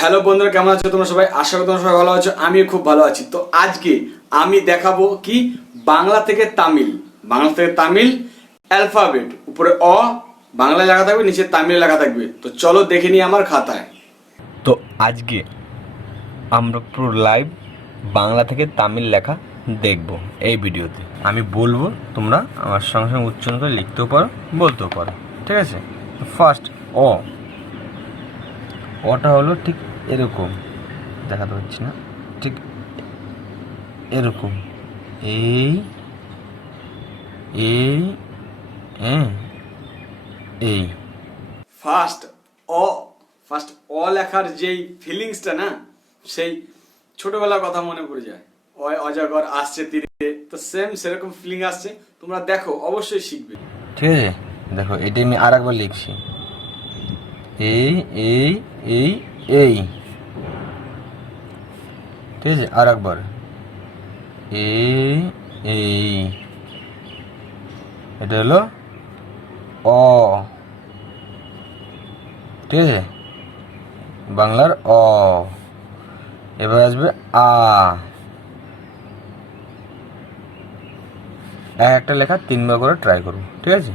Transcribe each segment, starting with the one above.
Hello বন্ধুরা, কেমন আছো তোমরা সবাই? আশা করি তোমরা সবাই ভালো আছো, আমিও খুব ভালো আছি। তো আজকে আমি দেখাবো কি বাংলা থেকে তামিল অ্যালফাবেট। উপরে অ বাংলায় লেখা থাকবে, নিচে তামিলে লেখা থাকবে। তো চলো দেখে নিই আমার খাতায়। তো আজকে আমরা পুরো লাইভ বাংলা থেকে তামিল লেখা দেখব এই ভিডিওতে। আমি বলবো, তোমরা আমার সঙ্গে সঙ্গে উচ্চারণ করে লিখতেও পারো, বলতেও পারো, ঠিক আছে? ফার্স্ট অটা হলো ঠিক এরকম, দেখাতে পাচ্ছি না, ঠিক এরকম, এই এই এই ফার্স্ট অ লেখার যেই ফিলিংসটা না, সেই ছোটবেলার কথা মনে পড়ে যায়। অজগর আসছে তীরে, তো সেরকম ফিলিং আসছে। তোমরা দেখো, অবশ্যই শিখবে। ঠিক আছে, দেখো এটা আমি আর একবার লিখছি, এই এই এই এই, ঠিক আছে? আর একবার এই এই, এটা হলো অ, ঠিক আছে? বাংলার অ। এবার আসবে আ। একটা লেখা তিনবার করে ট্রাই করবো, ঠিক আছে?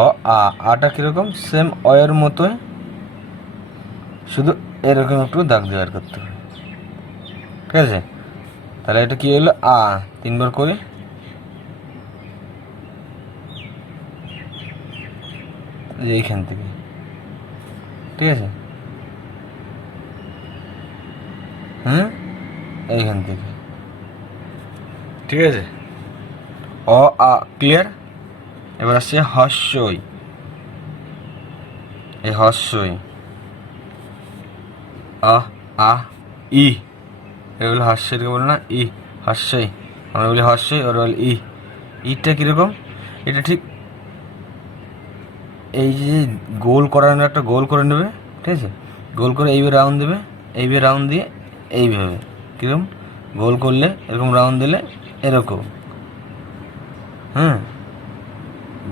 অ আ। আটা কিরকম? সেম অয়ের মতোই, শুধু এরকম একটু দাগ দেওয়ার করতে হবে, ঠিক আছে? তাহলে এটা কি হলো? আ। তিনবার করে এইখান থেকে, ঠিক আছে? এইখান থেকে, ঠিক আছে? অ আ ক্লিয়ার। এবার আসছে হস্যই। এই হস্যই, আহ আহ ই, এগুলো হস্যের বলে না, ই হস্যই। আমরা বলি হস্যই, ওরা বলি ই। ইটা কীরকম? এটা ঠিক এই যে গোল করানো, একটা গোল করে নেবে, ঠিক আছে? গোল করে এইভাবে রাউন্ড দেবে, এইভাবে রাউন্ড দিয়ে এইভাবে, কীরকম গোল করলে এরকম, রাউন্ড দিলে এরকম,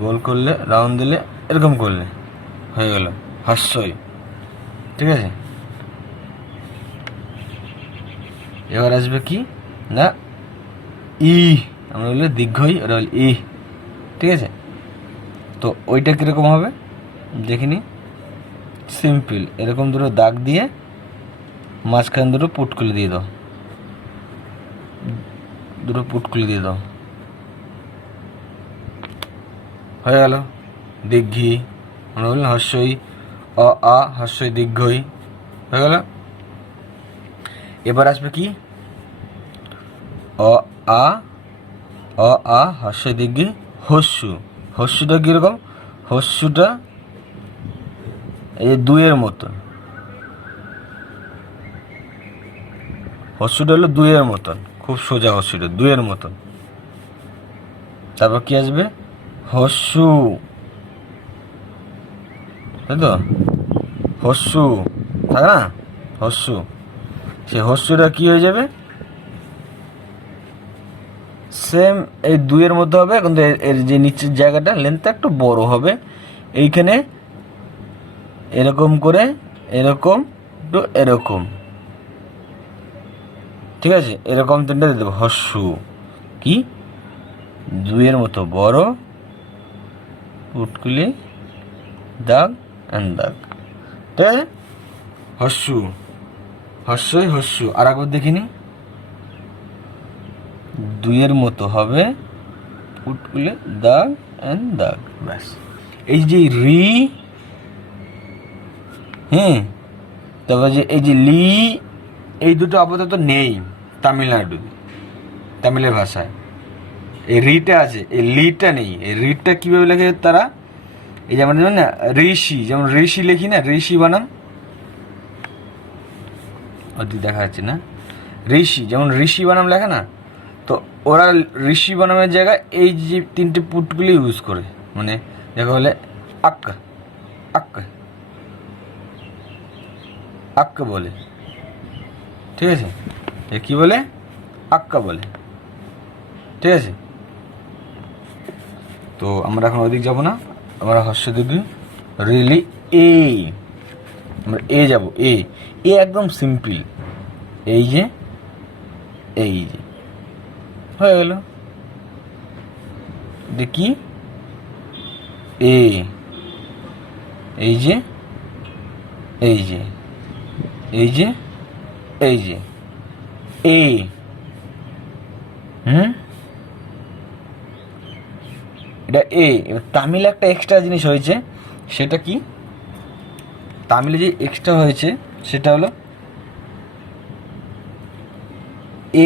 গোল করলে রাউন্ড দিলে এরকম করলে হয়ে গেল হাস্যই, ঠিক আছে? এবার আসবে কি না, ই। আমরা বলি দীর্ঘই, ওরা বলি ই, ঠিক আছে? তো ওইটা কীরকম হবে দেখিনি। সিম্পল এরকম দুটো দাগ দিয়ে মাঝখান দুটো পুটকুলি দিয়ে দাও, দুটো পুটকুলি দিয়ে দাও, হয়ে গেল দীর্ঘি। আমরা বলি হস্যই, অ আ হস্যই দীর্ঘই, হয়ে গেল। এবার আসবে কি অ আ, অ আ হস্যই দীর্ঘি হস্যু। হস্যুটা কীরকম? হস্যুটা এই দুইয়ের মতন, হস্যুটা হলো দুইয়ের মতন, খুব সোজা হস্যুটা দুইয়ের মতন। তারপর কি আসবে? হস্যু, তাই তো? হস্যু থাকে না, হস্যু। সেই হস্যুটা কি হয়ে যাবে? সেম এই দুইয়ের মধ্যে হবে, কিন্তু এর যে নিচের জায়গাটা লেন্থটা একটু বড় হবে। এইখানে এরকম করে, এরকম একটু এরকম, ঠিক আছে? এরকম তিনটা দিয়ে দেবো। হস্যু কি দুইয়ের মতো বড়, পুটকুলি দাগ অ্যান্ড দাগ, ঠিক আছে? হস্যু, হস্যই হস্যু। আর একবার দেখিনি, দুইয়ের মতো হবে, পুটকুলি দাগ অ্যান্ড দাগ, ব্যাস। এই যে রি, তারপর যে এই যে লি, এই দুটো আপাতত নেই তামিলের ভাষায়। এই রিটা আছে, এই লিটা নেই। এই রিটা কীভাবে লেখে তারা? এই যেমন না ঋষি, যেমন ঋষি লেখি না, ঋষি বানাম, ওদিক দেখা যাচ্ছে না, ঋষি যেমন ঋষি বানাম লেখে না, তো ওরা ঋষি বানামের জায়গায় এই যে তিনটে পুটগুলি ইউজ করে, মানে দেখা বলে আক্কা, আক্কা, আক্কা বলে, ঠিক আছে? এ কী বলে? আক্কা বলে, ঠিক আছে? তো আমরা এখন ওদিক যাবো না, আমরা হস্য দিকে রিলি এই, আমরা এ যাব, এ এ একদম সিম্পল, এই যে হয়ে গেল। দেখি এ, এই যে এ, এ, এটা এ। এবার তামিলে একটা এক্সট্রা জিনিস হয়েছে, সেটা কি? তামিলে যে এক্সট্রা হয়েছে সেটা হলো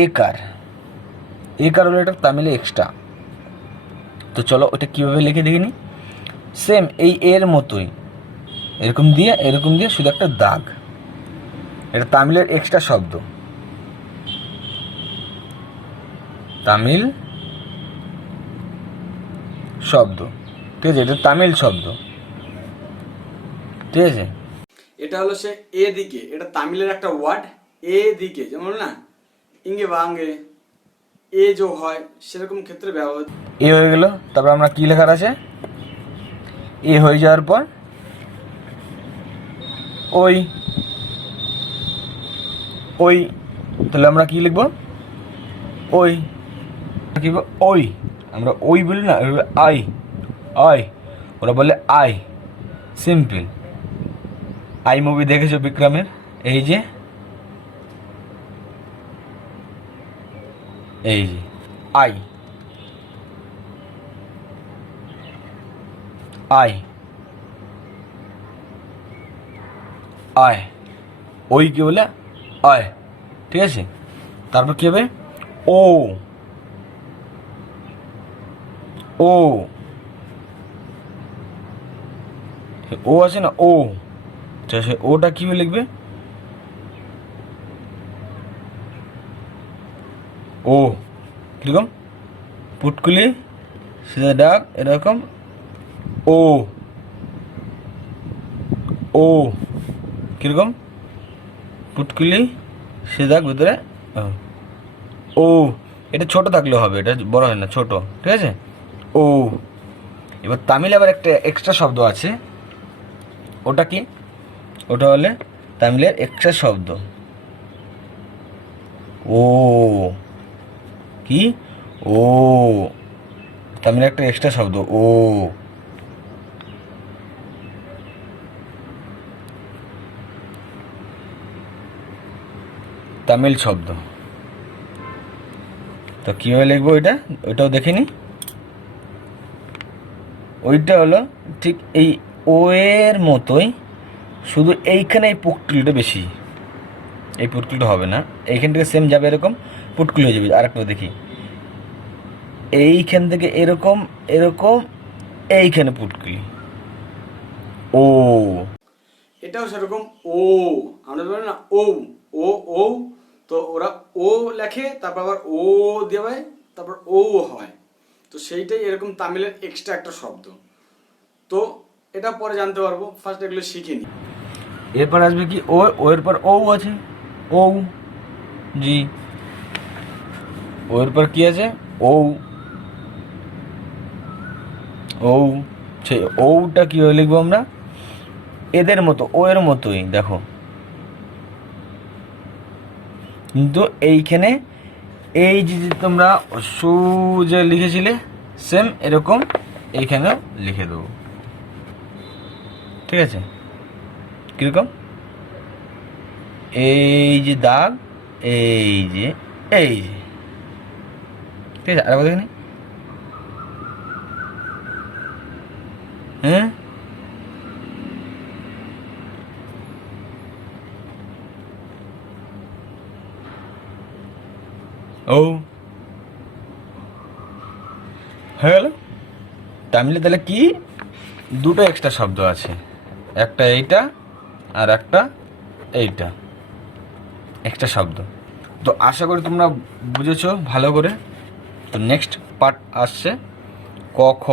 একার। একার হলো এটা তামিলে এক্সট্রা। তো চলো ওটা কীভাবে লিখে দেখিনি। সেম এই এর মতোই এরকম দিয়ে শুধু একটা দাগ। এটা তামিলের এক্সট্রা শব্দ, তামিল শব্দ, ঠিক আছে? এটা তামিল শব্দ, ঠিক আছে? এটা হলো সে এ দিকে, এটা তামিলের একটা ওয়ার্ড, এ দিকে, যেমন না ইঙ্গে বাঙ্গে এ যে হয় সেরকম ক্ষেত্রে ব্যবহার। এ হয়ে গেল। তারপর আমরা কি লেখার আছে? এ হয়ে যাওয়ার পর ওই, তাহলে আমরা কি লিখবো? ওই কি ওই, আমরা ওই বলি না, আই, ওরা বলে আই, সিম্পল। আই মুভি দেখেছো বিক্রমের? এই যে আই, ওই কি বলে? আয়, ঠিক আছে? তারপর কি হবে? ও, আছে না, ও, সে ওটা কিভাবে লিখবে? ও কিরকম? পুটকুলি সিধা ডাক এরকম, ও কিরকম? পুটকুলি সিধা ভিতরে ও। এটা ছোট থাকলে হবে, এটা বড় হয় না, ছোট, ঠিক আছে? ও। এবার তামিলে আবার একটা এক্সট্রা শব্দ আছে, ওটা কি? ওটা হলে তামিলের এক্সট্রা শব্দ ও। কি? ও, তামিলের একটা এক্সট্রা শব্দ ও। তামিল শব্দ। তো কীভাবে লিখবো ওইটা? ওইটাও দেখিনি। ওইটা হলো ঠিক এই ও এর মতোই, শুধু এইখানে এই পুটকুলিটা বেশি, এই পুটকুলিটা হবে না, এইখান থেকে সেম যাবে এরকম, পুটকুলি হয়ে যাবে। আরেকটা দেখি, এইখান থেকে এরকম এইখানে পুটকুলি, ও। এটাও সেরকম ও, আমরা বলি না ও, ও ও, তো ওরা ও লেখে, তারপর আবার ও দেওয়ায়, তারপর ও হয়। তো সেইটাই এরকম তামিলের এক্সট্রা একটা শব্দ। তো এটা পরে জানতে পারবো, ফার্স্ট এগুলো শিখে নি। এরপর আসবে কি? ও, এর পর ও আছে, ও, জি। ওর পর কি আছে? ও, সেই ওটা কীভাবে লিখবো আমরা? এদের মতো, ও এর মতোই, দেখো। কিন্তু এইখানে এই যে তোমরা যে লিখেছিলে সেম এরকম এইখানেও লিখে দেবো, ঠিক আছে? কীরকম? এই যে দাগ, এই যে ঠিক আছে? আরেকবার দেখে নি। হ্যাঁ, ও হয়ে গেল। তামিলে তাহলে কি দুটো এক্সট্রা শব্দ আছে, একটা এইটা আর একটা এইটা, এক্সট্রা শব্দ। তো আশা করি তোমরা বুঝেছো ভালো করে। তো নেক্সট পার্ট আসছে ক খ